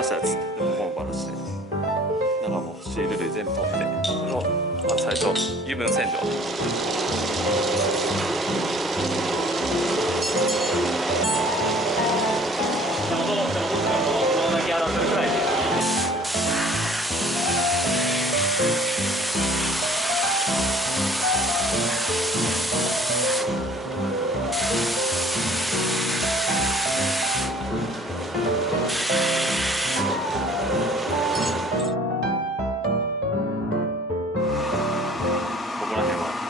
離したやつ、ここもバラして、中もシール類全部取って、これをまず最初油分洗浄。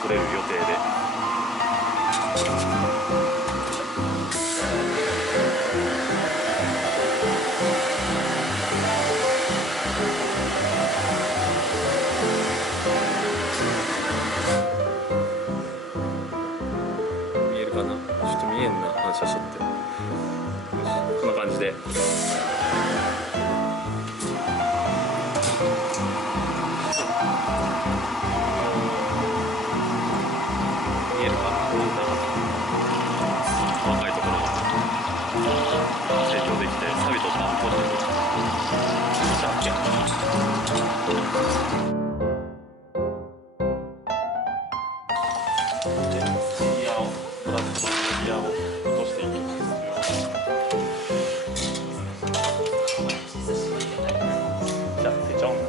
取れる予定で。見えるかな？ちょっと見えんな、反射しとって。こんな感じで。見えるかな、細かいところが成長できて、サビとか取ってじゃあ OK で、ツヤをブラックとツヤを落としていきます。じゃあ手ちゃうんだ。